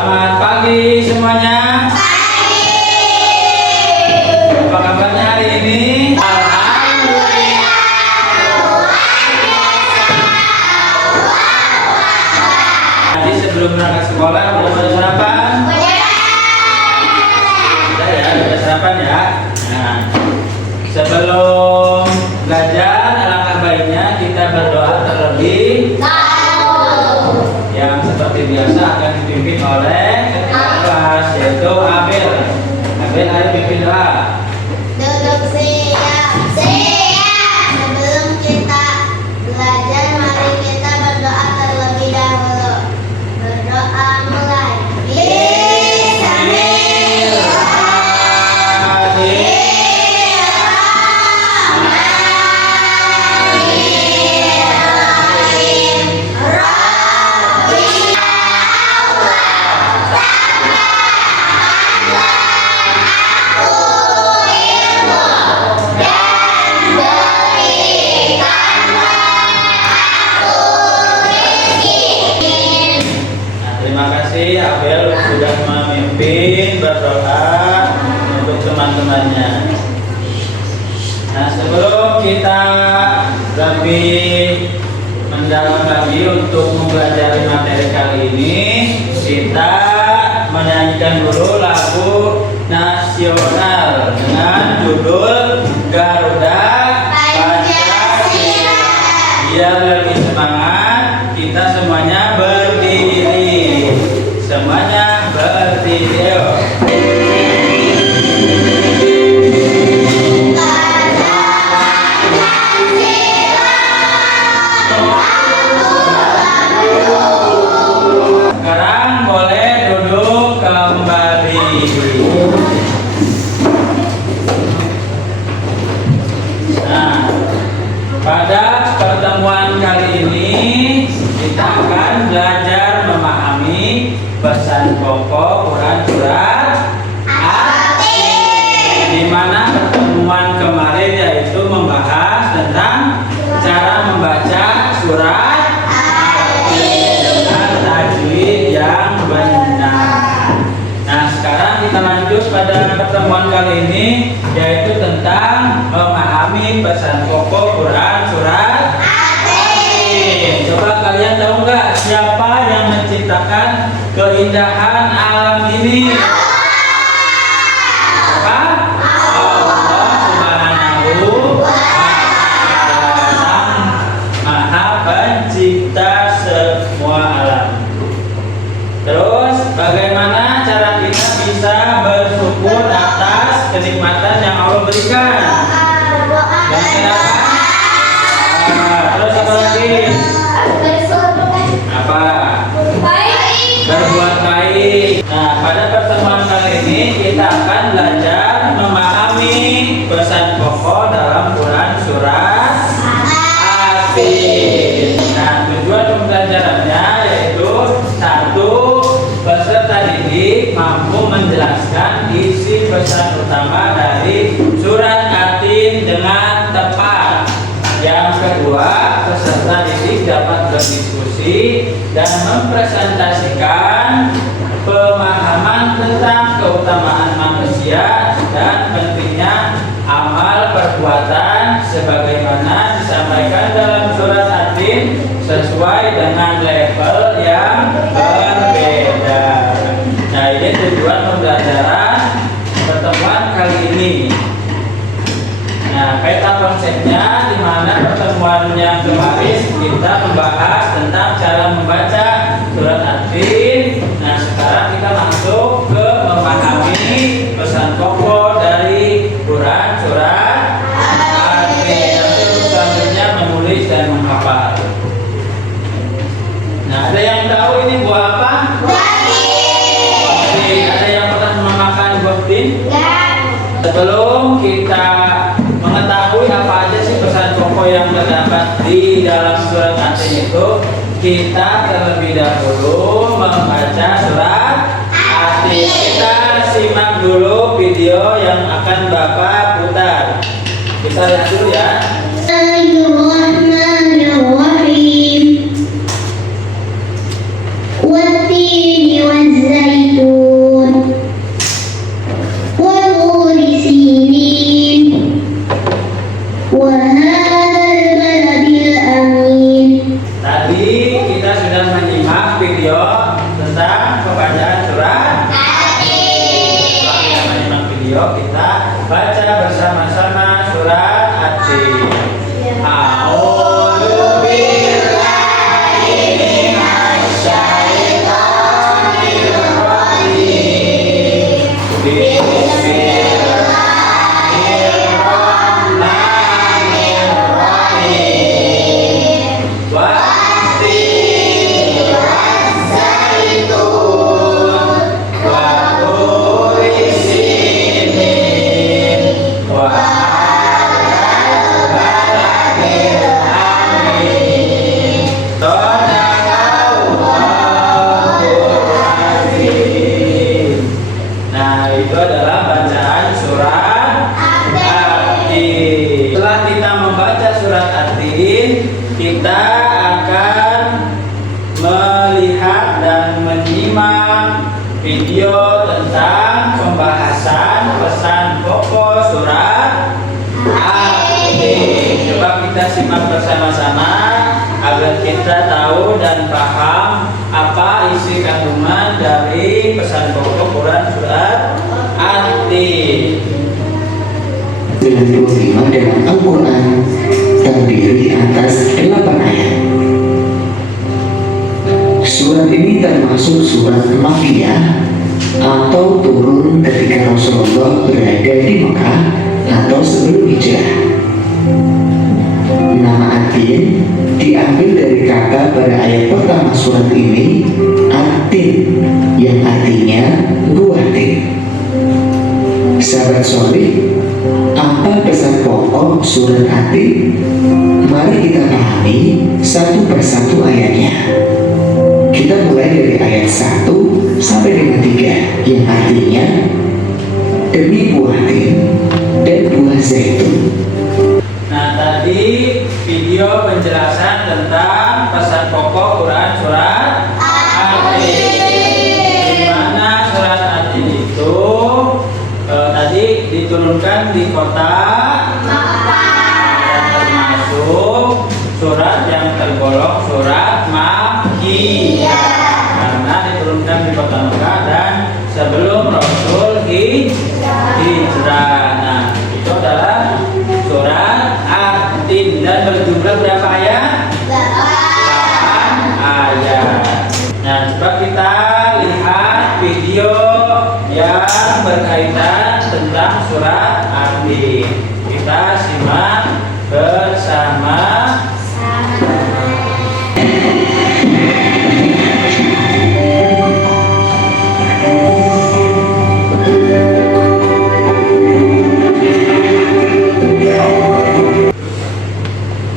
Selamat pagi semuanya. Apa kabarnya hari ini? Alhamdulillah. Tadi sebelum berangkat sekolah udah pada sarapan? Udah ya, udah sarapan ya. Nah, sebelum belajar alangkah baiknya kita berdoa terlebih yang seperti biasa akan dipimpin oleh ketua kelas yaitu Abel. Abel, ayo pimpin doa. Duduk siap. Sebelum kita belajar, mari kita berdoa terlebih dahulu. Berdoa mulai. Terima kasih Abel sudah memimpin berdoa untuk teman-temannya. Nah, sebelum kita lebih mendalam lagi untuk mempelajari materi kali ini, kita menyanyikan dulu lagu nasional dengan judul Garuda Pancasila. Biar lebih semangat, kita semuanya berdiri. Semuanya berdiri. Yuk. Sekarang boleh duduk kembali. Nah, pada pertemuan kali ini kita akan belajar memahami pesan pokok Quran surat At-Tin, di mana pertemuan kemarin yaitu membahas tentang cara membaca surat At-Tin dengan tajwid yang benar. Nah, sekarang kita lanjut pada pertemuan kali ini yaitu tentang memahami pesan pokok Quran surat At-Tin. Coba kalian tahu nggak siapa yang menciptakan keindahan alam ini? Apa? Allah Subhanahu wa Ta'ala, Maha Pencipta semua alam. Terus bagaimana cara kita bisa bersyukur atas kenikmatan yang Allah berikan? Yang kenapa? Terus apa lagi? Apa? Berbuat baik. Nah, pada pertemuan kali ini kita akan belajar memahami pesan pokok dalam Quran surat At-Tin. Nah, tujuan pembelajarannya yaitu satu, peserta didik mampu menjelaskan isi pesan utama dari surat At-Tin dengan tepat. Yang kedua, peserta didik dapat berdiskusi dan mempresentasikan pemahaman tentang keutamaan manusia dan pentingnya amal perbuatan sebagaimana disampaikan dalam surat At-Tin sesuai dengan level yang berbeda. Nah, ini tujuan pembelajaran pertemuan kali ini. Nah, peta konsepnya di mana pertemuan yang kemarin kita membahas tentang cara membaca surat At-Tin. Nah, sekarang kita masuk ke memahami pesan pokok dari Quran surat At-Tin. Nanti selanjutnya menulis dan menghafal. Nah, ada yang tahu ini buah apa? Buah. Ada yang pernah memakan buah tin? Sebelum kita mengetahui apa aja sih pesan pokok yang terdapat di dalam surat At-Tin itu, kita terlebih dahulu membaca surat At-Tin. Kita simak dulu video yang akan Bapak putar. Kita lihat dulu ya. Bismillahirrahmanirrahim. Wat-tini waz-zaitun surat At-Tin. A'udzu billahi minasyaitonir rajim. Bismillahirrahmanirrahim. Wat-tin waz-zaitun wa turi sinin wa hadzal baladil amin. Shadaqallahul azim. Nah, itu adalah bacaan surat At-Tin. Setelah kita membaca surat At-Tin, kita akan melihat dan menyimak video tentang pembahasan pesan pokok surat At-Tin. Coba kita simak bersama-sama agar kita tahu dan paham apa isi kandungan dari pesan pokok Quran surat At-Tin. Dengan 25 dalam Al-Quran terdiri atas 8 ayat. Surat ini termasuk surat Makkiyah atau turun ketika Rasulullah berada di Mekah atau sebelum hijrah. Nama At-Tin diambil dari kata pada ayat pertama surat ini, At-Tin, yang artinya buah tin. Sahabat soleh, apa pesan pokok surat At-Tin? Mari kita pahami satu persatu ayatnya. Kita mulai dari ayat 1 sampai dengan 3, yang artinya demi buah tin dan buah zaitun. Nah, tadi video penjelasan tentang pesan pokok Quran surat At-Tin. Di mana surat At-Tin itu tadi diturunkan di kota dan termasuk surat yang tergolong surat Makkiyah karena diturunkan di kota Mekah dan sebelum Rasul hijrah. Nah, itu adalah surat At-Tin dan berjumlah berapa ayat? 8 ayat. Nah, coba kita lihat video yang berkaitan tentang surat At-Tin. Kita simak bersama.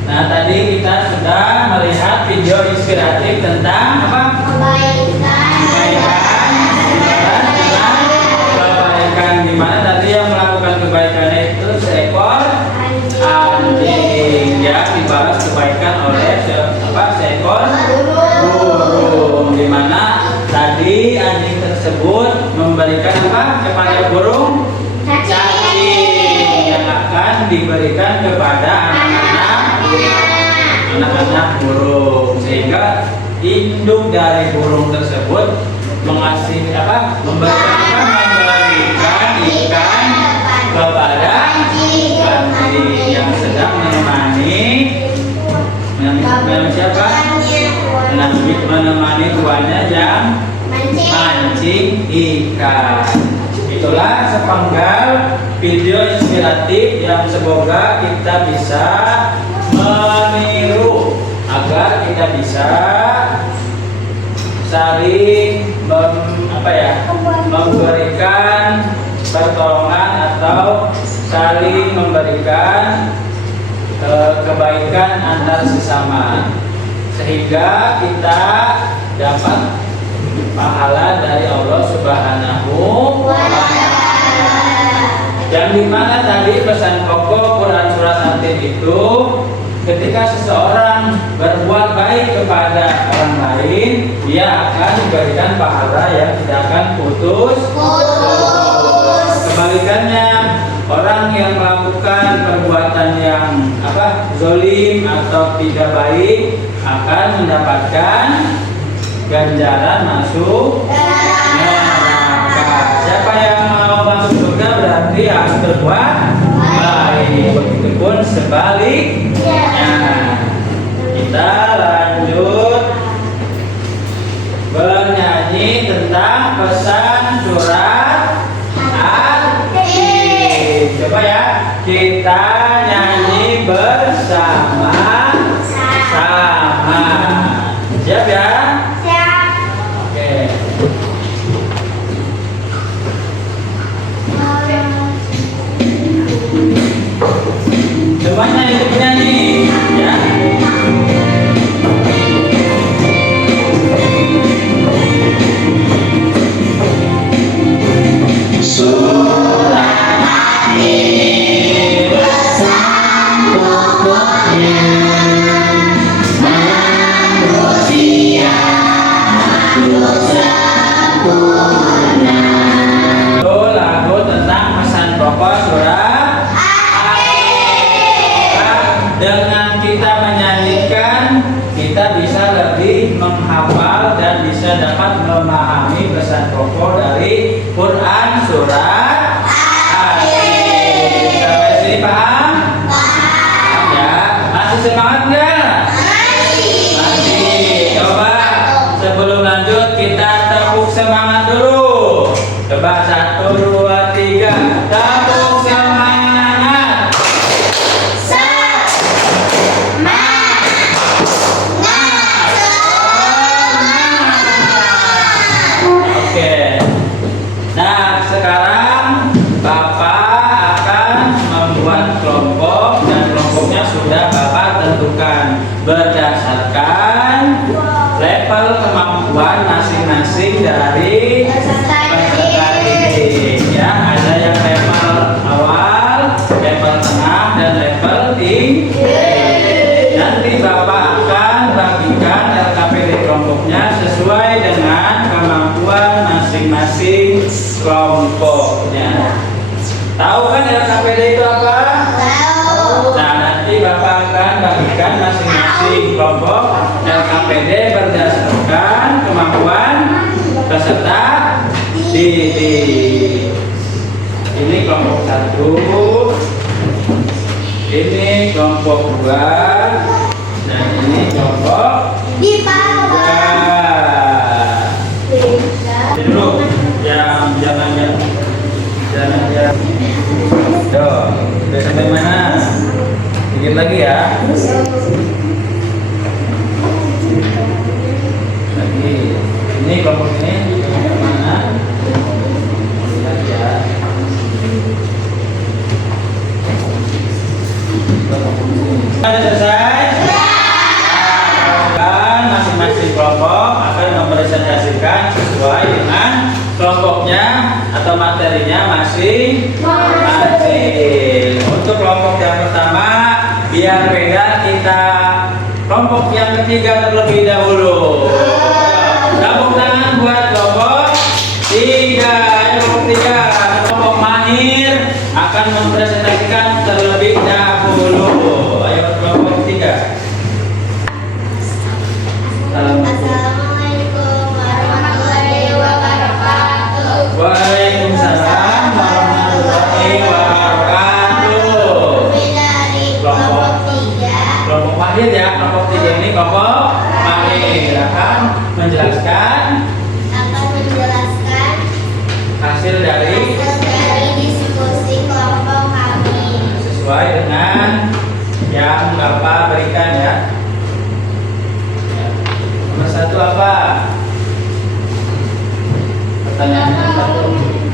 Nah, tadi kita sudah melihat video inspiratif tentang apa? Kebaikan. Di mana tadi yang melakukan kebaikan itu seekor anjing yang dibalas kebaikan oleh seekor burung. Di mana tadi anjing tersebut memberikan apa kepada burung? Cacing yang akan diberikan kepada anak-anak burung, sehingga induk dari burung tersebut membagikan ikan kepada anjing yang sedang menemani siapa? Menemani tuannya yang mancing ikan. Itulah sepenggal video inspiratif yang semoga kita bisa meniru agar kita bisa saling memberikan pertolongan atau saling memberikan kebaikan antar sesama, sehingga kita dapat pahala dari Allah Subhanahu wa Ta'ala. Yang dimana tadi pesan pokok Quran surat At-Tin itu, ketika seseorang berbuat baik kepada orang lain, dia akan diberikan pahala yang tidak akan putus. Kebalikannya, orang yang melakukan perbuatan yang zolim atau tidak baik akan mendapatkan ganjaran masuk neraka. Siapa yang mau masuk surga berarti harus berbuat baik. pembahasan pokok dari Quran surat Al-Atin. Sampai sini paham? Ya, masih semangat nggak? Masih. Coba sebelum lanjut kita tepuk semangat dulu. Coba 1, 2, 3. Tepuk semangat. Oke. Nah, sekarang Bapak akan membuat kelompok dan kelompoknya sudah Bapak tentukan berdasarkan level kemampuan masing-masing dari peserta didik. Ya, ada yang level awal, level tengah, dan level tinggi. Nanti Bapak akan bagikan LKPD kelompoknya sesuai dengan kemampuan masing-masing kelompoknya. Tahu kan LKPD itu apa? Nah, nanti Bapak akan bagikan masing-masing kelompok LKPD berdasarkan kemampuan peserta didik. Ini kelompok 1, ini kelompok 2, dan ini kelompok 3. Dulu, jangan. Yo, udah sampai mana? Dikit lagi ya. Lagi. Ini kelompok ini sampai mana? Lihat ya. Ada selesai? Dan masing-masing kelompok akan mempresentasikan sesuai dengan kelompoknya atau materinya masing-masing. Untuk kelompok yang pertama, biar beda kita kelompok yang ketiga terlebih dahulu. Tepuk tangan buat kelompok 3. Kelompok 3, kelompok mahir akan mempresentasikan terlebih dahulu. Ayo kelompok 3. Assalamualaikum warahmatullahi wabarakatuh. Waalaikumsalam warahmatullahi wabarakatuh. Dari kelompok 3 Kelompok mahir ya, kelompok 3 ini kelompok mahir akan menjelaskan hasil dari diskusi kelompok kami. sesuai dengan yang Bapak berikan ya. Nomor 1 apa? Pertanyaan nomor 1.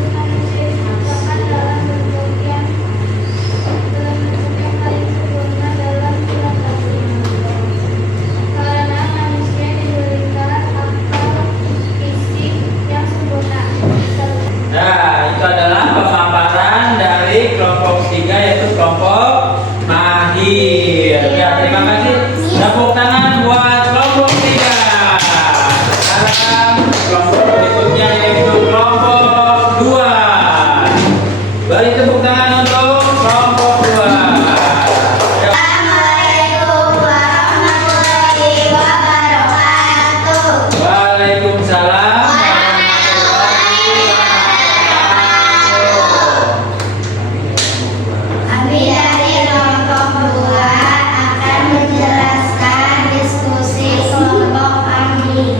Nah, itu adalah pemaparan dari kelompok 3 yaitu kelompok mahir. Ya, terima kasih. Tepuk tangan buat kelompok 3. Sekarang kelompok berikutnya yaitu kelompok 2. Beri tepuk tangan untuk kelompok 2. Assalamualaikum warahmatullahi wabarakatuh. Waalaikumsalam. Kami dari kelompok 2 akan menjelaskan diskusi kelompok kami.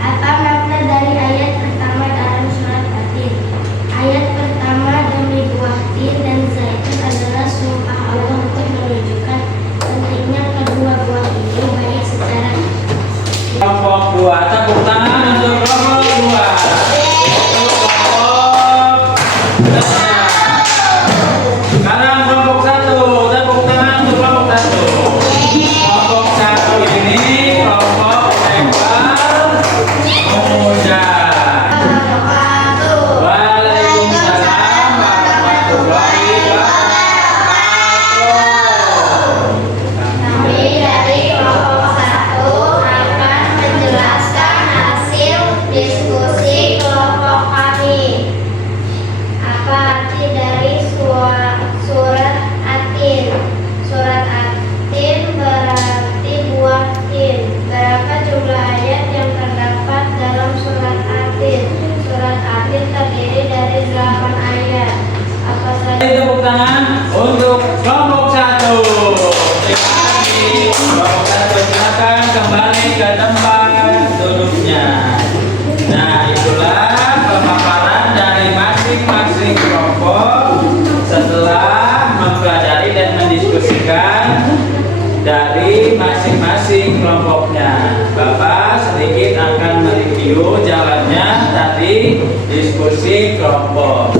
Apa makna dari ayat pertama dalam surat Al-Atin? Ayat pertama demi buah tin dan zaitun adalah sumpah Allah untuk menunjukkan pentingnya kedua buah ini baik secara Kelompok 2, tepuk tangan untuk kelompok 2. Sekarang kelompok 1, tepuk tangan untuk kelompok 1. Kelompok 1 ini kelompok level muda. Waalaikumsalam warahmatullahi wabarakatuh. Kami dari kelompok 1 akan menjelaskan hasil diskusi kelompok kami. Apa arti dari surat Atin? Surat Atin berarti buah tin. Berapa jumlah ayat yang terdapat dalam surat Nah, itulah pemaparan dari masing-masing kelompok setelah mempelajari dan mendiskusikan dari masing-masing kelompoknya. Bapak sedikit akan mereview jalannya tadi diskusi kelompok.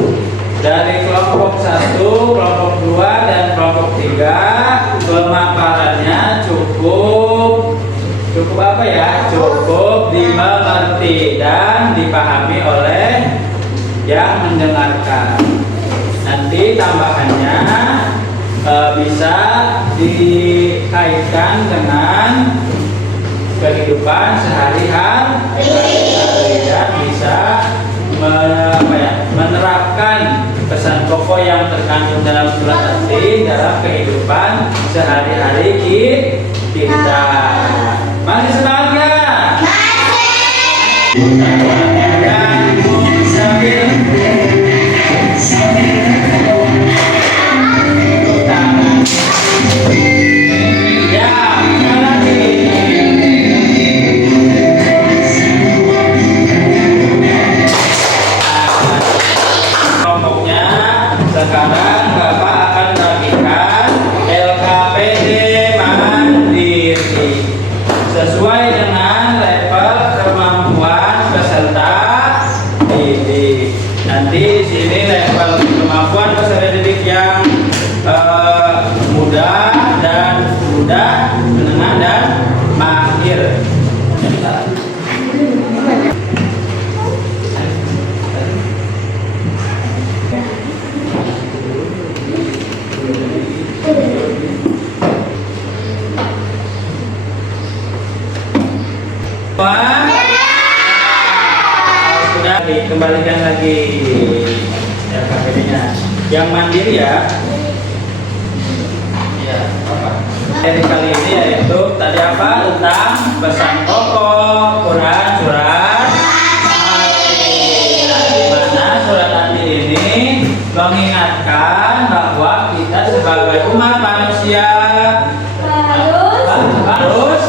Dari kelompok 1, kelompok 2, dan kelompok 3 pemaparannya cukup apa ya? Cukup dimengerti dan dipahami oleh yang mendengarkan. Nanti tambahannya bisa dikaitkan dengan kehidupan sehari-hari dan bisa menerapkan pesan pokok yang terkandung dalam surat tadi dalam kehidupan sehari-hari kita. Masih semangat nggak? Sekarang Bapak akan bagikan LKPD mandiri sesuai dengan level kemampuan peserta didik. Nanti di sini level kemampuan peserta didik yang mudah, menengah, dan mahir. Sudah dikembalikan lagi LKPD-nya. Yang mandiri ya. Ya, apa? Dari kali ini yaitu tadi apa? Tentang pesan pokok Quran surat di mana surat Al ini mengingatkan bahwa kita sebagai umat manusia harus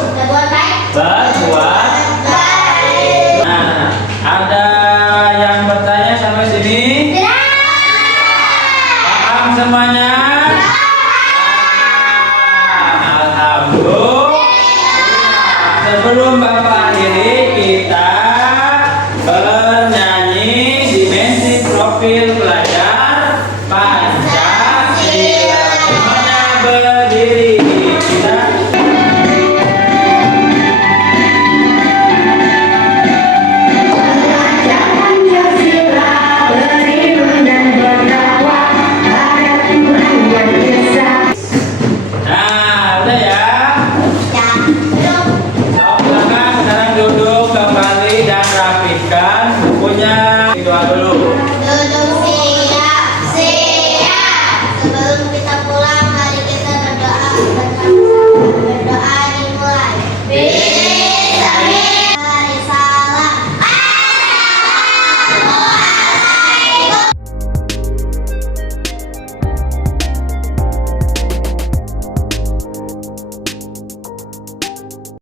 berbuat baik. Nah, ada yang bertanya sampai sini? Paham semuanya? Alhamdulillah. Sebelum Bapak akhiri, kita bernyanyi dimensi profil pelajar Pancasila. Semuanya berdiri. Kita sekarang duduk kembali dan rapikan